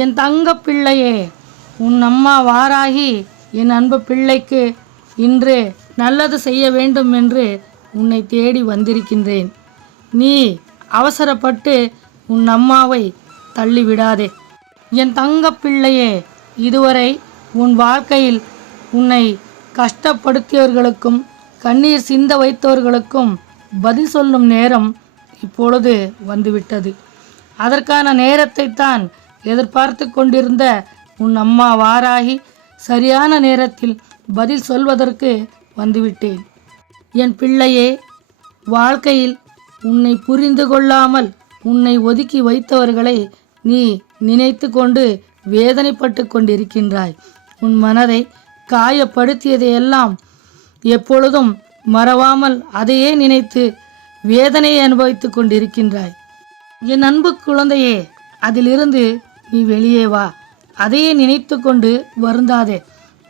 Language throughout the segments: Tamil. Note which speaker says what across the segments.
Speaker 1: என் தங்க பிள்ளையே உன் அம்மா வாராகி என் அன்பு பிள்ளைக்கு இன்று நல்லது செய்ய வேண்டும் என்று உன்னை தேடி வந்திருக்கின்றேன். நீ அவசரப்பட்டு உன் அம்மாவை தள்ளிவிடாதே. என் தங்க பிள்ளையே இதுவரை உன் வாழ்க்கையில் உன்னை கஷ்டப்படுத்தியவர்களுக்கும் கண்ணீர் சிந்த வைத்தவர்களுக்கும் பதில் சொல்லும் நேரம் இப்பொழுது வந்துவிட்டது. அதற்கான நேரத்தை தான் எதிர்பார்த்து கொண்டிருந்த உன் அம்மா வாராகி சரியான நேரத்தில் பதில் சொல்வதற்கு வந்துவிட்டேன். என் பிள்ளையே வாழ்க்கையில் உன்னை புரிந்து கொள்ளாமல் உன்னை ஒதுக்கி வைத்தவர்களை நீ நினைத்து கொண்டு வேதனைப்பட்டு கொண்டிருக்கின்றாய். உன் மனதை காயப்படுத்தியதையெல்லாம் எப்பொழுதும் மறவாமல் அதையே நினைத்து வேதனையை அனுபவித்துக் கொண்டிருக்கின்றாய். என் அன்பு குழந்தையே அதிலிருந்து நீ வெளியே வா. அதையே நினைத்து கொண்டு வருந்தாதே.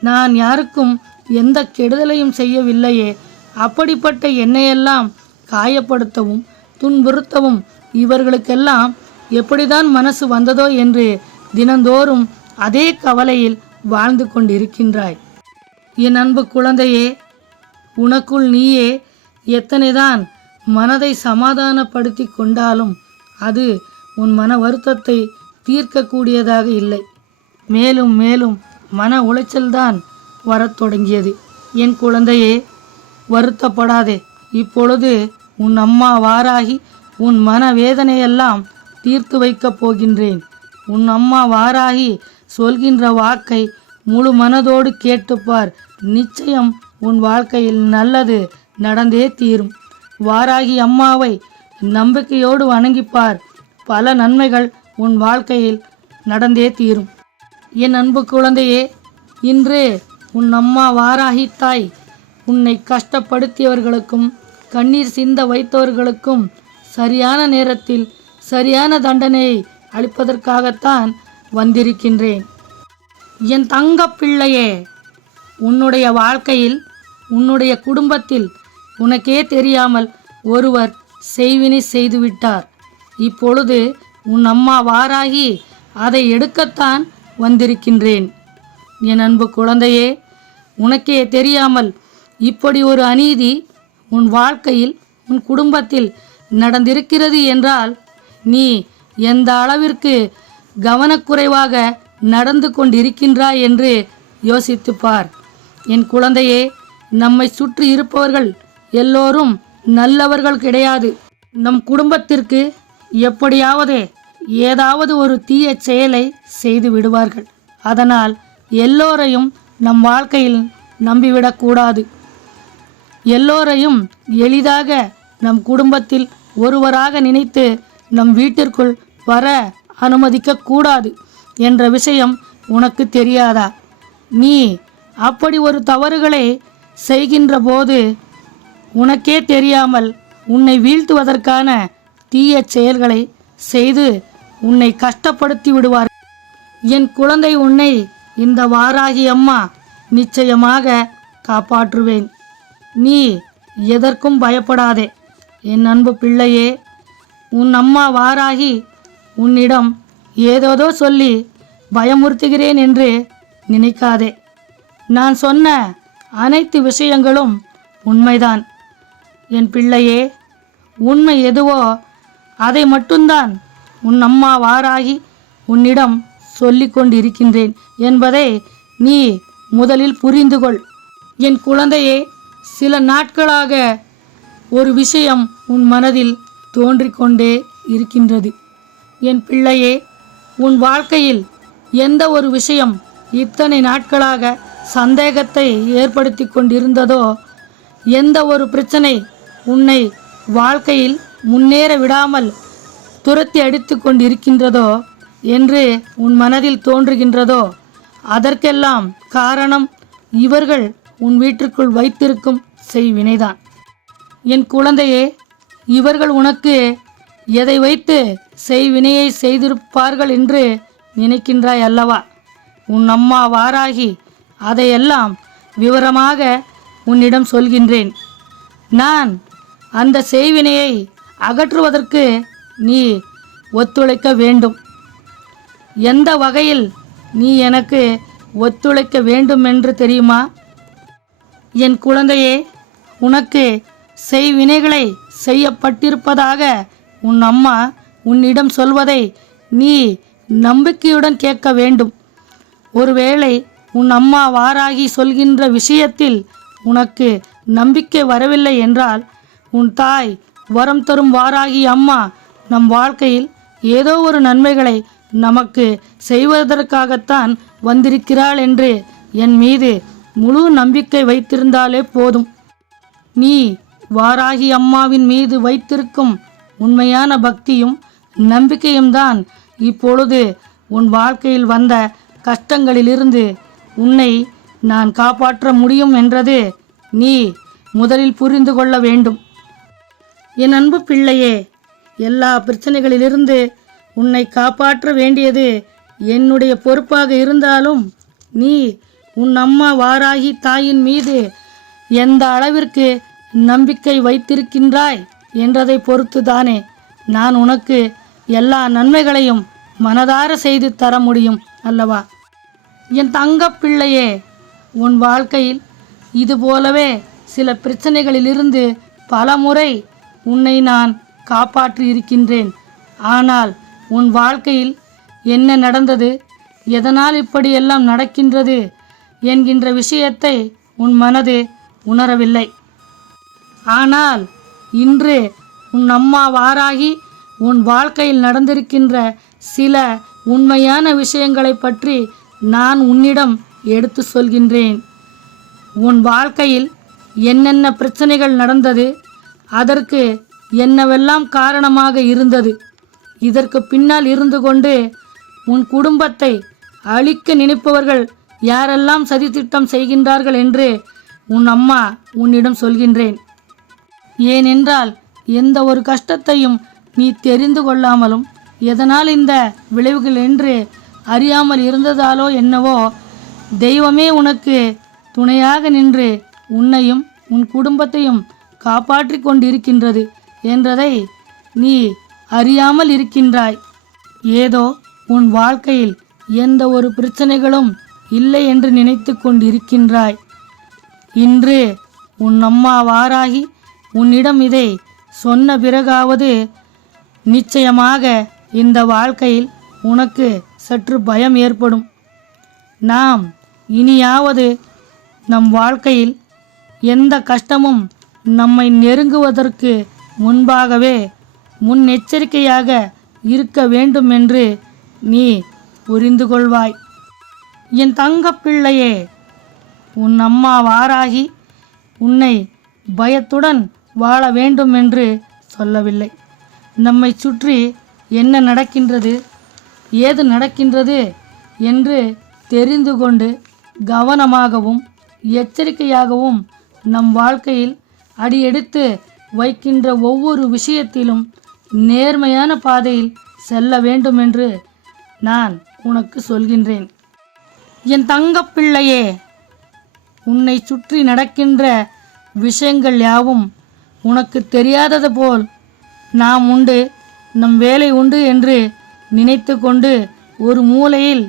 Speaker 1: நான் யாருக்கும் எந்த கெடுதலையும் செய்யவில்லையே. அப்படிப்பட்ட என்னையெல்லாம் காயப்படுத்தவும் துன்புறுத்தவும் இவர்களுக்கெல்லாம் எப்படிதான் மனசு வந்ததோ என்று தினந்தோறும் அதே கவலையில் வாழ்ந்து கொண்டிருக்கின்றாய். என் அன்பு குழந்தையே உனக்குள் நீயே எத்தனைதான் மனதை சமாதானப்படுத்தி கொண்டாலும் அது உன் மன வருத்தத்தை தீர்க்கக்கூடியதாக இல்லை. மேலும் மேலும் மன உளைச்சல்தான் வரத் தொடங்கியது. என் குழந்தையே வருத்தப்படாதே. இப்பொழுது உன் அம்மா வாராகி உன் மன வேதனையெல்லாம் தீர்த்து வைக்கப் போகின்றேன். உன் அம்மா வாராகி சொல்கின்ற வாக்கை முழு மனதோடு கேட்டுப்பார். நிச்சயம் உன் வாழ்க்கையில் நல்லது நடந்தே தீரும். வாராகி அம்மாவை நம்பிக்கையோடு வணங்கிப்பார். பல நன்மைகள் உன் வாழ்க்கையில் நடந்தே தீரும். என் அன்பு குழந்தையே இன்று உன் அம்மா வாராகி தாய் உன்னை கஷ்டப்படுத்தியவர்களுக்கும் கண்ணீர் சிந்த வைத்தவர்களுக்கும் சரியான நேரத்தில் சரியான தண்டனையை அளிப்பதற்காகத்தான் வந்திருக்கின்றேன். என் தங்க பிள்ளையே உன்னுடைய வாழ்க்கையில் உன்னுடைய குடும்பத்தில் உனக்கே தெரியாமல் ஒருவர் செய்வினை செய்துவிட்டார். இப்பொழுது உன் அம்மா வாராகி அதை எடுக்கத்தான் வந்திருக்கின்றேன். என் அன்பு குழந்தையே உனக்கே தெரியாமல் இப்படி ஒரு அநீதி உன் வாழ்க்கையில் உன் குடும்பத்தில் நடந்திருக்கிறது என்றால் நீ எந்த அளவிற்கு கவனக்குறைவாக நடந்து கொண்டிருக்கின்றாய் என்று யோசித்துப்பார். என் குழந்தையே நம்மை சுற்றி இருப்பவர்கள் எல்லோரும் நல்லவர்கள் கிடையாது. நம் குடும்பத்திற்கு எப்படியாவது ஏதாவது ஒரு தீய செயலை செய்து விடுவார்கள். அதனால் எல்லோரையும் நம் வாழ்க்கையில் நம்பிவிடக்கூடாது எல்லோரையும் எளிதாக நம் குடும்பத்தில் ஒருவராக நினைத்து நம் வீட்டிற்குள் வர அனுமதிக்க கூடாது என்ற விஷயம் உனக்கு தெரியாதா? நீ அப்படி ஒரு தவறுகளை செய்கின்ற போது உனக்கே தெரியாமல் உன்னை வீழ்த்துவதற்கான தீய செயல்களை செய்து உன்னை கஷ்டப்படுத்தி விடுவார். என் குழந்தை உன்னை இந்த வாராகி அம்மா நிச்சயமாக காப்பாற்றுவேன். நீ எதற்கும் பயப்படாதே. என் அன்பு பிள்ளையே உன் அம்மா வாராகி உன்னிடம் ஏதோதோ சொல்லி பயமுறுத்துகிறேன் என்று நினைக்காதே. நான் சொன்ன அனைத்து விஷயங்களும் உண்மைதான். என் பிள்ளையே உண்மை எதுவோ அதை மட்டும்தான் உன் அம்மா வாராகி உன்னிடம் சொல்லிக் கொண்டிருக்கின்றேன் என்பதை நீ முதலில் புரிந்து கொள். என் குழந்தையே சில நாட்களாக ஒரு விஷயம் உன் மனதில் தோன்றிக்கொண்டே இருக்கின்றது. என் பிள்ளையே உன் வாழ்க்கையில் எந்த ஒரு விஷயம் இத்தனை நாட்களாக சந்தேகத்தை ஏற்படுத்தி கொண்டிருந்ததோ எந்த ஒரு பிரச்சனை உன்னை வாழ்க்கையில் முன்னேற விடாமல் துரத்தி அடித்து கொண்டிருக்கின்றதோ என்று உன் மனதில் தோன்றுகின்றதோ? அதற்கெல்லாம் காரணம் இவர்கள் உன் வீட்டிற்குள் வைத்திருக்கும் செய்வினைதான் என் குழந்தையே இவர்கள் உனக்கு எதை வைத்து செய்வினையை செய்திருப்பார்கள் என்று நினைக்கின்றாய் அல்லவா? உன் அம்மா வாராகி அதையெல்லாம் விவரமாக உன்னிடம் சொல்கின்றேன். நான் அந்த செய்வினையை அகற்றுவதற்கு நீ ஒத்துழைக்க வேண்டும். எந்த வகையில் நீ எனக்கு ஒத்துழைக்க வேண்டும் என்று தெரியுமா? என் குழந்தையே உனக்கு செய்வினைகளை செய்யப்பட்டிருப்பதாக உன் அம்மா உன்னிடம் சொல்வதை நீ நம்பிக்கையுடன் கேட்க வேண்டும். ஒருவேளை உன் அம்மா வாராகி சொல்கின்ற விஷயத்தில் உனக்கு நம்பிக்கை வரவில்லை என்றால் உன் தாய் வரம் தரும் வாராகி அம்மா. நம் வாழ்க்கையில் ஏதோ ஒரு நன்மைகளை நமக்கு செய்வதற்காகத்தான் வந்திருக்கிறாள் என்று என் மீது முழு நம்பிக்கை வைத்திருந்தாலே போதும். நீ வாராகி அம்மாவின் மீது வைத்திருக்கும் உண்மையான பக்தியும் நம்பிக்கையும் தான் இப்பொழுது உன் வாழ்க்கையில் வந்த கஷ்டங்களிலிருந்து உன்னை நான் காப்பாற்ற முடியும் என்றது நீ முதலில் புரிந்து கொள்ள வேண்டும். என் அன்பு பிள்ளையே எல்லா பிரச்சனைகளிலிருந்து உன்னை காப்பாற்ற வேண்டியது என்னுடைய பொறுப்பாக இருந்தாலும் நீ உன் அம்மா வாராகி தாயின் மீது எந்த அளவிற்கு நம்பிக்கை வைத்திருக்கின்றாய் என்றதை பொறுத்துதானே நான் உனக்கு எல்லா நன்மைகளையும் மனதார செய்து தர முடியும் அல்லவா? என் தங்க பிள்ளையே உன் வாழ்க்கையில் இது போலவே சில பிரச்சனைகளிலிருந்து பல முறை உன்னை நான் காப்பாற்றி இருக்கின்றேன் ஆனால் உன் வாழ்க்கையில் என்ன நடந்தது? எதனால் இப்படியெல்லாம் நடக்கின்றது? என்கின்ற விஷயத்தை உன் மனது உணரவில்லை. ஆனால் இன்று உன் அம்மா வாராகி உன் வாழ்க்கையில் நடந்திருக்கின்ற சில உண்மையான விஷயங்களை பற்றி நான் உன்னிடம் எடுத்து சொல்கின்றேன். உன் வாழ்க்கையில் என்னென்ன பிரச்சனைகள் நடந்தது? அதற்கு என்னவெல்லாம் காரணமாக இருந்தது? இதற்கு பின்னால் இருந்து கொண்டு உன் குடும்பத்தை அழிக்க நினைப்பவர்கள் யாரெல்லாம் சதித்திட்டம் செய்கின்றார்கள் என்று உன் அம்மா உன்னிடம் சொல்கின்றேன். ஏனென்றால் எந்த ஒரு கஷ்டத்தையும் நீ தெரிந்து கொள்ளாமலும் எதனால் இந்த விளைவுகள் என்று அறியாமல் இருந்ததாலோ என்னவோ தெய்வமே உனக்கு துணையாக நின்று உன்னையும் உன் குடும்பத்தையும் காப்பாற்றி கொண்டிருக்கின்றது என்றதை நீ அறியாமல் இருக்கின்றாய். ஏதோ உன் வாழ்க்கையில் எந்த ஒரு பிரச்சனைகளும் இல்லை என்று நினைத்து கொண்டிருக்கின்றாய். இன்று உன் அம்மா வாராகி உன்னிடம் இதை சொன்ன பிறகாவது நிச்சயமாக இந்த வாழ்க்கையில் உனக்கு சற்று பயம் ஏற்படும். நாம் இனியாவது நம் வாழ்க்கையில் எந்த கஷ்டமும் நம்மை நெருங்குவதற்கு முன்பாகவே முன்னெச்சரிக்கையாக இருக்க வேண்டும் என்று நீ புரிந்து கொள்வாய். என் தங்க பிள்ளையே உன் அம்மா வாராகி உன்னை பயத்துடன் வாழ வேண்டும் என்று சொல்லவில்லை. நம்மை சுற்றி என்ன நடக்கின்றது ஏது நடக்கின்றது என்று தெரிந்து கொண்டு கவனமாகவும் எச்சரிக்கையாகவும் நம் வாழ்க்கையில் அடியெடுத்து வைக்கின்ற ஒவ்வொரு விஷயத்திலும் நேர்மையான பாதையில் செல்ல வேண்டும் என்று நான் உனக்கு சொல்கின்றேன். என் தங்கப்பிள்ளையே உன்னை சுற்றி நடக்கின்ற விஷயங்கள் யாவும் உனக்கு தெரியாதது போல் நாம் உண்டு நம் வேலை உண்டு என்று நினைத்து கொண்டு ஒரு மூலையில்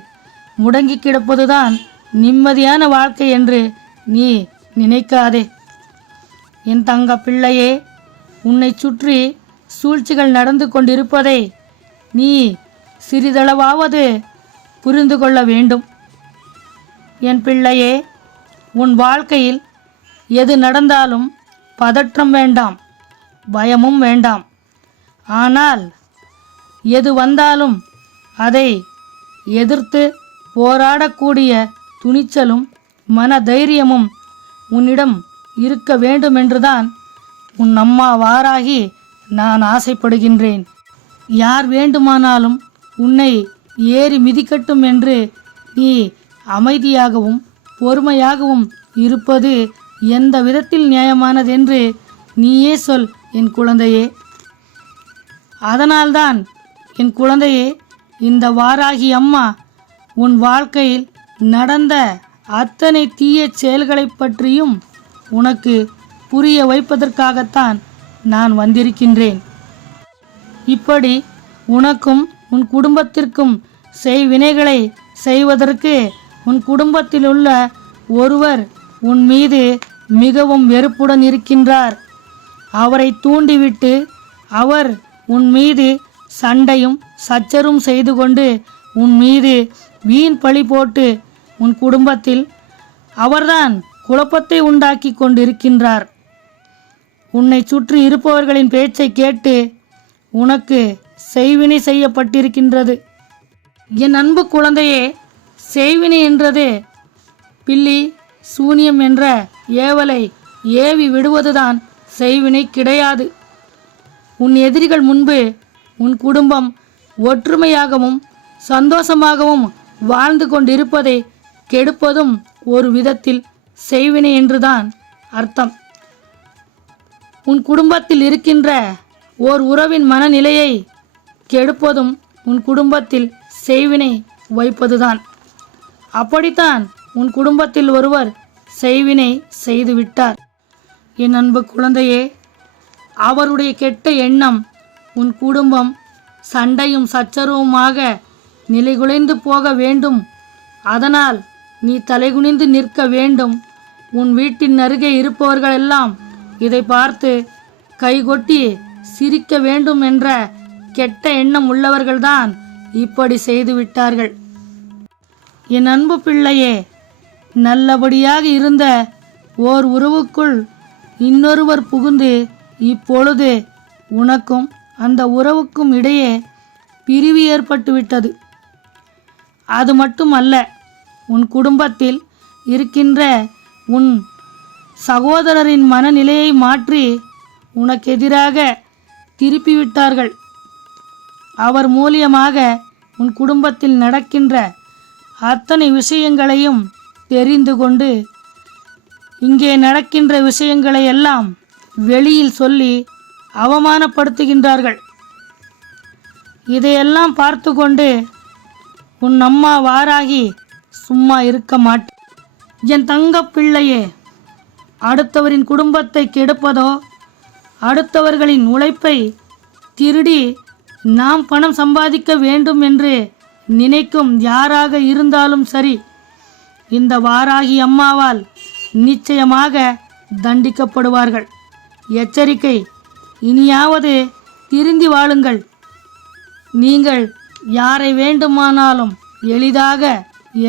Speaker 1: முடங்கி கிடப்பதுதான் நிம்மதியான வாழ்க்கை என்று நீ நினைக்காதே. என் தங்க பிள்ளையே உன்னை சுற்றி சூழ்ச்சிகள் நடந்து கொண்டிருப்பதை நீ சிறிதளவாவது புரிந்து கொள்ள வேண்டும். என் பிள்ளையே உன் வாழ்க்கையில் எது நடந்தாலும் பதற்றம் வேண்டாம் பயமும் வேண்டாம். ஆனால் எது வந்தாலும் அதை எதிர்த்து போராடக்கூடிய துணிச்சலும் மன தைரியமும் உன்னிடம் இருக்க வேண்டுமென்றுதான் உன் அம்மா வாராகி நான் ஆசைப்படுகின்றேன். யார் வேண்டுமானாலும் உன்னை ஏறி மிதிக்கட்டும் என்று நீ அமைதியாகவும் பொறுமையாகவும் இருப்பது எந்த விதத்தில் நியாயமானதென்று நீயே சொல் என் குழந்தையே. அதனால்தான் என் குழந்தையே இந்த வாராகி அம்மா உன் வாழ்க்கையில் நடந்த அத்தனை தீய செயல்களைப் பற்றியும் உனக்கு புரிய வைப்பதற்காகத்தான் நான் வந்திருக்கின்றேன். இப்படி உனக்கும் உன் குடும்பத்திற்கும் செய்வினைகளை செய்வதற்கு உன் குடும்பத்தில் உள்ள ஒருவர் உன் மீது மிகவும் வெறுப்புடன் இருக்கின்றார். அவரை தூண்டிவிட்டு அவர் உன் மீது சண்டையும் சச்சரும் செய்து கொண்டு உன் மீது வீண் பழி போட்டு உன் குடும்பத்தில் அவர்தான் குழப்பத்தை உண்டாக்கி கொண்டிருக்கின்றார். உன்னை சுற்றி இருப்பவர்களின் பேச்சை கேட்டு உனக்கு செய்வினை செய்யப்பட்டிருக்கின்றது. என் அன்பு குழந்தையே செய்வினை என்றது பில்லி சூனியம் என்ற ஏவலை ஏவி விடுவதுதான் செய்வினை கிடையாது. உன் எதிரிகள் முன்பு உன் குடும்பம் ஒற்றுமையாகவும் சந்தோஷமாகவும் வாழ்ந்து கொண்டிருப்பதை கெடுப்பதும் ஒரு விதத்தில் செய்வினை என்றுதான் அர்த்தம். உன் குடும்பத்தில் இருக்கின்ற ஓர் உறவின் மனநிலையை கெடுப்பதும் உன் குடும்பத்தில் செய்வினை வைப்பதுதான். அப்படித்தான் உன் குடும்பத்தில் ஒருவர் செய்வினை செய்துவிட்டார். என் அன்பு குழந்தையே அவருடைய கெட்ட எண்ணம் உன் குடும்பம் சண்டையும் சச்சரவுமாக நிலைகுலைந்து போக வேண்டும். அதனால் நீ தலைகுனிந்து நிற்க வேண்டும். உன் வீட்டின் அருகே இருப்பவர்களெல்லாம் இதை பார்த்து கைகொட்டி சிரிக்க வேண்டும் என்ற கெட்ட எண்ணம் உள்ளவர்கள்தான் இப்படி செய்து விட்டார்கள். என் அன்பு பிள்ளையே நல்லபடியாக இருந்த ஓர் உறவுக்குள் இன்னொருவர் புகுந்து இப்பொழுது உனக்கும் அந்த உறவுக்கும் இடையே பிரிவு ஏற்பட்டுவிட்டது. அது மட்டுமல்ல உன் குடும்பத்தில் இருக்கின்ற உன் சகோதரரின் மனநிலையை மாற்றி உனக்கு எதிராக திருப்பிவிட்டார்கள். அவர் மூலியமாக உன் குடும்பத்தில் நடக்கின்ற அத்தனை விஷயங்களையும் தெரிந்து கொண்டு இங்கே நடக்கின்ற விஷயங்களை எல்லாம் வெளியில் சொல்லி அவமானப்படுத்துகின்றார்கள். இதையெல்லாம் பார்த்து கொண்டு உன் அம்மா வாராகி சும்மா இருக்க மாட்டேன் என் தங்க பிள்ளையே அடுத்தவரின் குடும்பத்தை கெடுப்பதோ அடுத்தவர்களின் உழைப்பை திருடி நாம் பணம் சம்பாதிக்க வேண்டும் என்று நினைக்கும் யாராக இருந்தாலும் சரி இந்த வாராகி அம்மாவால் நிச்சயமாக தண்டிக்கப்படுவார்கள். எச்சரிக்கை இனியாவது திருந்தி வாழுங்கள். நீங்கள் யாரை வேண்டுமானாலும் எளிதாக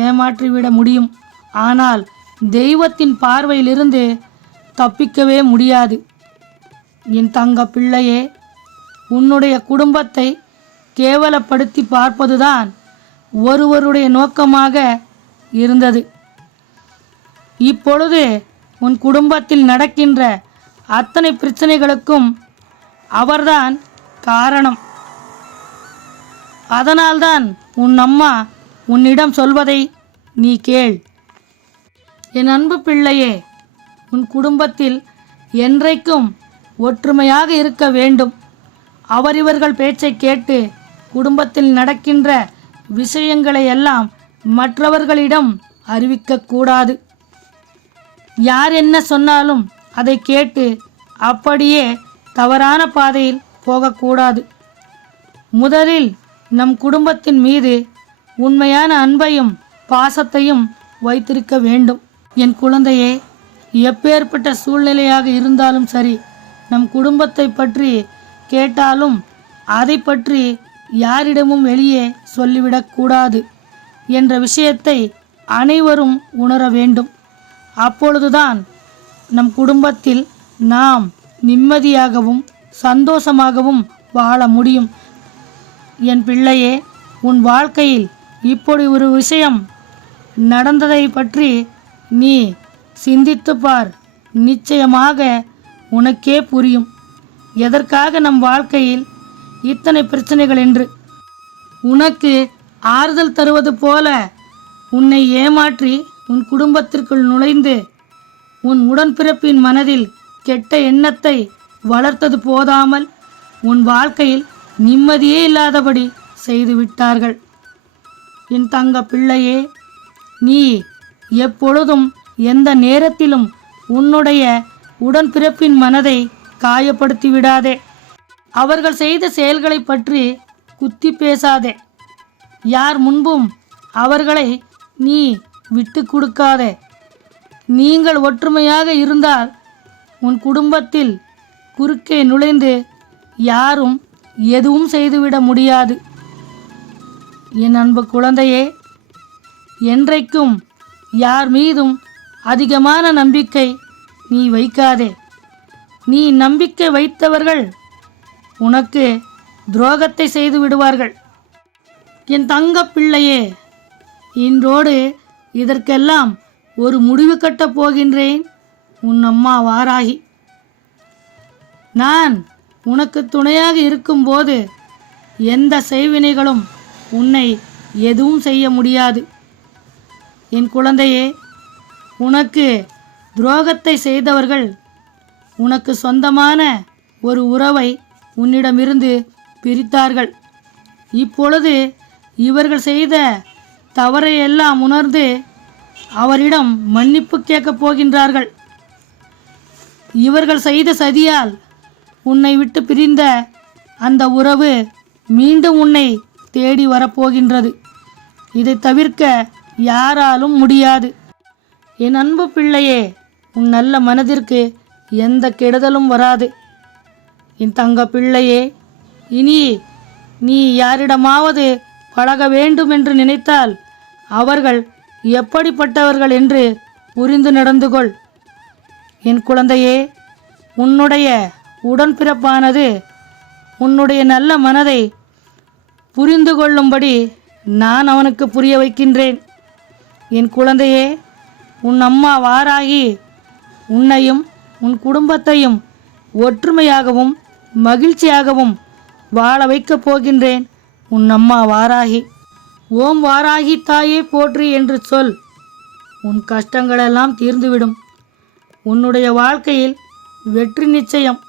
Speaker 1: ஏமாற்றிவிட முடியும். ஆனால் தெய்வத்தின் பார்வையிலிருந்து தப்பிக்கவே முடியாது. என் தங்க பிள்ளையே உன்னுடைய குடும்பத்தை கேவலப்படுத்தி பார்ப்பதுதான் ஒருவருடைய நோக்கமாக இருந்தது. இப்பொழுது உன் குடும்பத்தில் நடக்கின்ற அத்தனை பிரச்சனைகளுக்கும் அவர்தான் காரணம். அதனால்தான் உன் அம்மா உன்னிடம் சொல்வதை நீ கேள். என் அன்பு பிள்ளையே உன் குடும்பத்தில் என்றைக்கும் ஒற்றுமையாக இருக்க வேண்டும். அவரிவர்கள் பேச்சை கேட்டு குடும்பத்தில் நடக்கின்ற விஷயங்களை எல்லாம் மற்றவர்களிடம் அறிவிக்கக்கூடாது யார் என்ன சொன்னாலும் அதை கேட்டு அப்படியே தவறான பாதையில் போகக்கூடாது முதலில் நம் குடும்பத்தின் மீது உண்மையான அன்பையும் பாசத்தையும் வைத்திருக்க வேண்டும். என் குழந்தையே எப்பேற்பட்ட சூழ்நிலையாக இருந்தாலும் சரி நம் குடும்பத்தை பற்றி கேட்டாலும் அதை பற்றி யாரிடமும் வெளியே சொல்லிவிடக்கூடாது என்ற விஷயத்தை அனைவரும் உணர வேண்டும். அப்பொழுதுதான் நம் குடும்பத்தில் நாம் நிம்மதியாகவும் சந்தோஷமாகவும் வாழ முடியும். என் பிள்ளையே உன் வாழ்க்கையில் இப்படி ஒரு விஷயம் நடந்ததை பற்றி நீ சிந்தித்துப் பார் நிச்சயமாக உனக்கே புரியும். எதற்காக நம் வாழ்க்கையில் இத்தனை பிரச்சனைகள் என்று? உனக்கு ஆறுதல் தருவது போல உன்னை ஏமாற்றி உன் குடும்பத்திற்குள் நுழைந்து உன் உடன்பிறப்பின் மனதில் கெட்ட எண்ணத்தை வளர்த்தது போதாமல் உன் வாழ்க்கையில் நிம்மதியே இல்லாதபடி செய்து விட்டார்கள். என் தங்க பிள்ளையே நீ எப்பொழுதும் எந்த நேரத்திலும் உன்னுடைய உடன்பிறப்பின் மனதை காயப்படுத்தி விடாதே. அவர்கள் செய்த செயல்களை பற்றி குத்தி பேசாதே. யார் முன்பும் அவர்களை நீ விட்டு கொடுக்காதே. நீங்கள் ஒற்றுமையாக இருந்தால் உன் குடும்பத்தில் குறுக்கே நுழைந்து யாரும் எதுவும் செய்துவிட முடியாது. என் அன்பு குழந்தையே என்றைக்கும் யார் மீதும் அதிகமான நம்பிக்கை நீ வைக்காதே. நீ நம்பிக்கை வைத்தவர்கள் உனக்கு துரோகத்தை செய்து விடுவார்கள். என் தங்க பிள்ளையே இன்றோடு இதற்கெல்லாம் ஒரு முடிவு கட்டப் போகின்றேன். உன் அம்மா வாராகி. நான் உனக்கு துணையாக இருக்கும்போது எந்த செய்வினைகளும் உன்னை எதுவும் செய்ய முடியாது. என் குழந்தையே உனக்கு துரோகத்தை செய்தவர்கள் உனக்கு சொந்தமான ஒரு உறவை உன்னிடமிருந்து பிரித்தார்கள். இப்பொழுது இவர்கள் செய்த தவறையெல்லாம் உணர்ந்து அவரிடம் மன்னிப்பு கேட்கப் போகின்றார்கள். இவர்கள் செய்த சதியால் உன்னை விட்டு பிரிந்த அந்த உறவு மீண்டும் உன்னை தேடி வரப்போகின்றது. இதை தவிர்க்க யாராலும் முடியாது. என் அன்பு பிள்ளையே உன் நல்ல மனதிற்கு எந்த கெடுதலும் வராது. என் தங்க பிள்ளையே இனி நீ யாரிடமாவது பழக வேண்டும் என்று நினைத்தால் அவர்கள் எப்படிப்பட்டவர்கள் என்று புரிந்து நடந்து கொள். என் குழந்தையே உன்னுடைய உடன்பிறப்பானது உன்னுடைய நல்ல மனதை புரிந்து கொள்ளும்படி நான் அவனுக்கு புரிய வைக்கின்றேன். என் குழந்தையே உன் அம்மா வாராகி உன்னையும் உன் குடும்பத்தையும் ஒற்றுமையாகவும் மகிழ்ச்சியாகவும் வாழ வைக்கப் போகின்றேன். உன் அம்மா வாராகி ஓம் வாராகி தாயே போற்றி என்று சொல். உன் கஷ்டங்களெல்லாம் தீர்ந்துவிடும். உன்னுடைய வாழ்க்கையில் வெற்றி நிச்சயம்.